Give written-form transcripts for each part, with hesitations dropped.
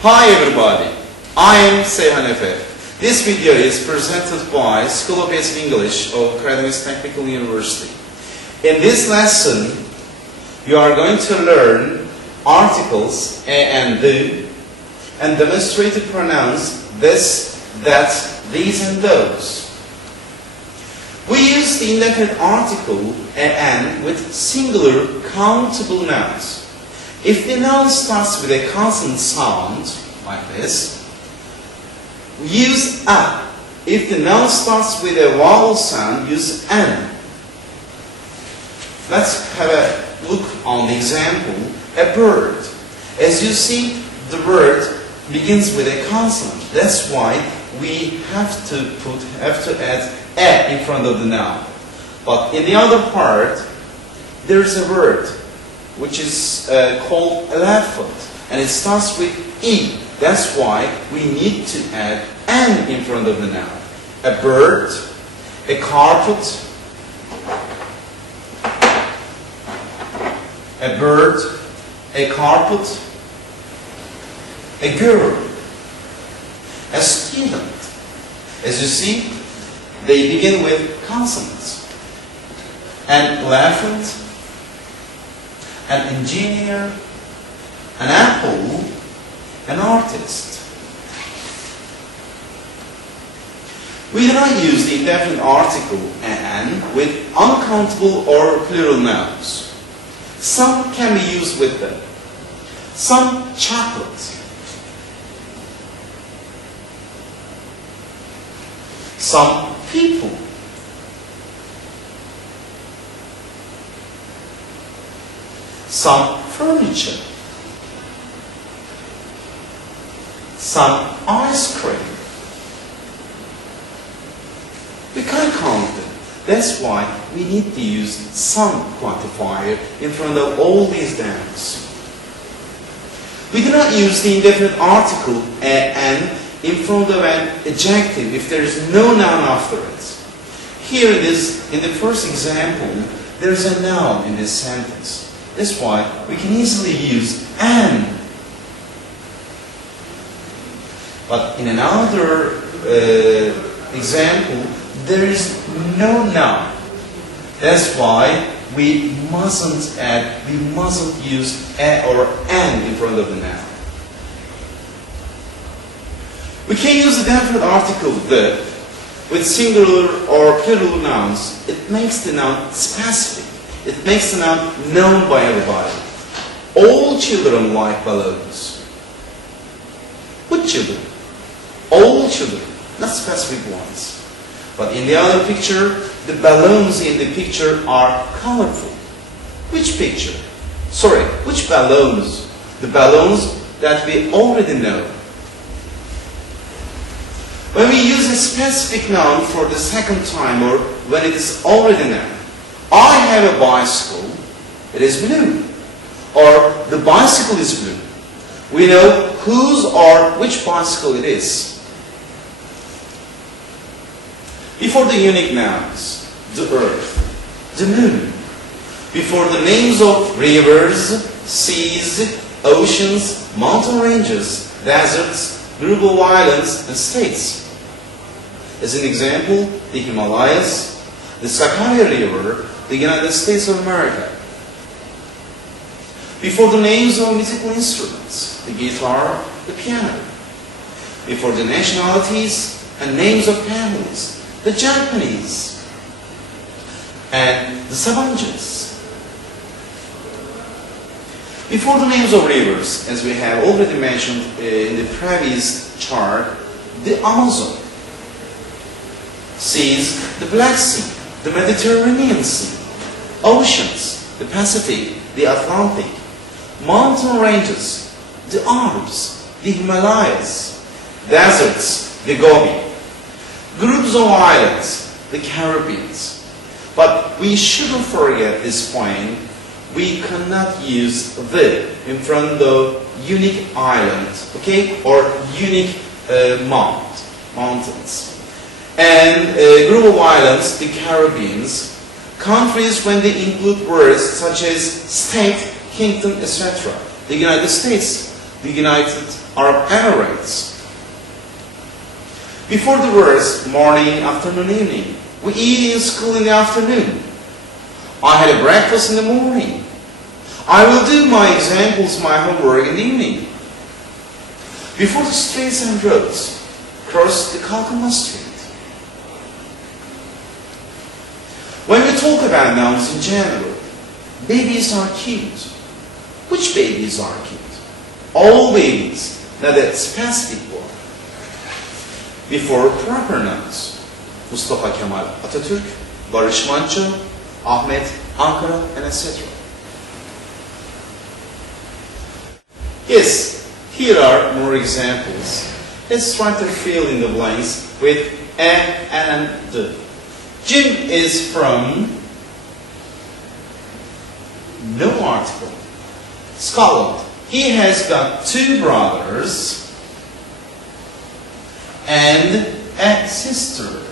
Hi everybody, I am Seyhan Efe. This video is presented by School of Basic English of Karadeniz Technical University. In this lesson, you are going to learn articles a and the and demonstrate to pronounce this, that, these and those. We use the indefinite article and with singular countable nouns. If the noun starts with a consonant sound, like this, we use a. If the noun starts with a vowel sound, use an. Let's have a look on the example. A bird. As you see, the word begins with a consonant. That's why we have to add a in front of the noun. But in the other part, there is a word which is called elephant, and it starts with e. That's why we need to add an in front of the noun. A bird, a carpet, a bird, a carpet, a girl, a student. As you see, they begin with consonants. An elephant, an engineer, an apple, an artist. We do not use the indefinite article an with uncountable or plural nouns. Some can be used with them. Some chocolate. Some people. Some furniture. Some ice cream. We can't count them. That's why we need to use some quantifier in front of all these nouns. We do not use the indefinite article an in front of an adjective if there is no noun after it. Here it is, in the first example, there is a noun in this sentence. That's why we can easily use an. But in another example, there is no noun. That's why we mustn't use a or an in front of the noun. We can use the definite article the with singular or plural nouns. It makes the noun specific. It makes the noun known by everybody. All children like balloons. Which children? All children, not specific ones. But in the other picture, the balloons in the picture are colorful. Which picture? Sorry, which balloons? The balloons that we already know. When we use a specific noun for the second time or when it is already known, I have a bicycle, it is blue. Or the bicycle is blue. We know whose or which bicycle it is. Before the unique nouns, the earth, the moon. Before the names of rivers, seas, oceans, mountain ranges, deserts, group of islands, and states. As an example, the Himalayas, the Sakarya River, the United States of America. Before the names of musical instruments, the guitar, the piano. Before the nationalities and names of families, the Japanese and the Sabanjas. Before the names of rivers, as we have already mentioned in the previous chart, the Amazon. Seas, the Black Sea, the Mediterranean Sea. Oceans, the Pacific, the Atlantic. Mountain ranges, the Alps, the Himalayas. Deserts, the Gobi. Groups of islands, the Caribbean. But we shouldn't forget this point. We cannot use the in front of unique island, okay, or unique mountains. And group of islands, the Caribbean. Countries when they include words such as state, kingdom, etc. The United States, the United Arab Emirates. Before the words morning, afternoon, evening, we eat in school in the afternoon. I had a breakfast in the morning. I will do my examples, my homework in the evening. Before the streets and roads cross the Kalkınma Street. When we talk about nouns in general, babies are cute. Which babies are cute? All babies. Now that's specific one. Before proper nouns, Mustafa Kemal Atatürk, Barış Manço, Ahmet Ankara, and etc. Yes, here are more examples. Let's try to fill in the blanks with a and the. Jim is from no article. Scotland. He has got 2 brothers and a sister.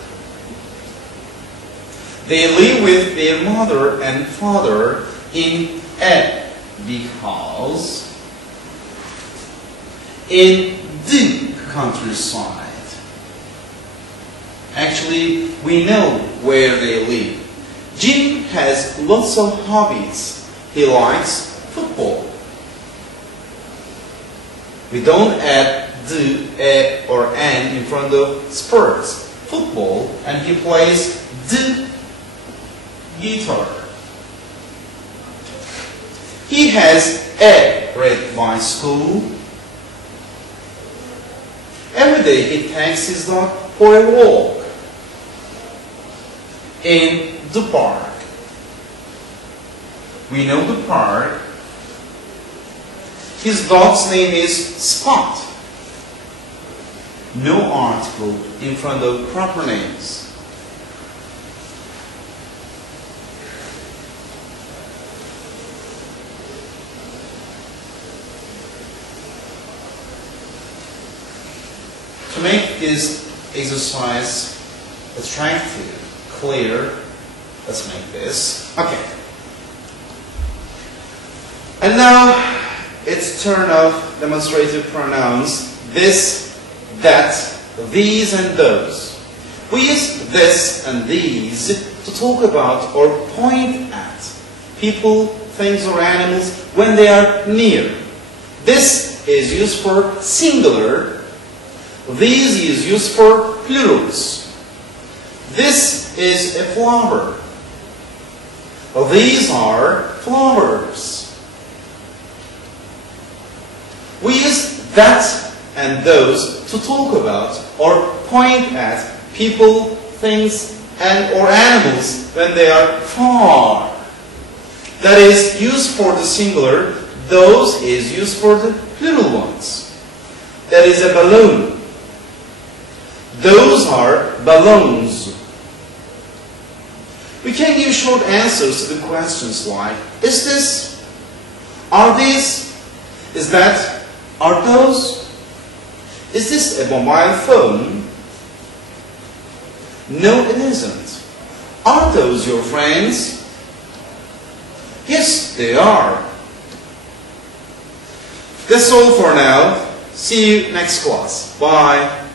They live with their mother and father in a because in the countryside. Actually, we know where they live. Jim has lots of hobbies. He likes football. We don't add the, a, or an in front of sports. Football, and he plays the guitar. He has a red bicycle. Every day he takes his dog for a walk in the park. We know the park. His dog's name is Spot. No article in front of proper names. To make this exercise attractive, clear, let's make this. Okay. And now it's turn of demonstrative pronouns. This, that, these, and those. We use this and these to talk about or point at people, things, or animals when they are near. This is used for singular. These is used for plurals. This is a flower. These are flowers. We use that and those to talk about or point at people, things, and or animals when they are far. That is used for the singular. Those is used for the plural ones. That is a balloon. Those are balloons. We can give short answers to the questions like, is this? Are these? Is that? Are those? Is this a mobile phone? No, it isn't. Are those your friends? Yes, they are. That's all for now. See you next class. Bye.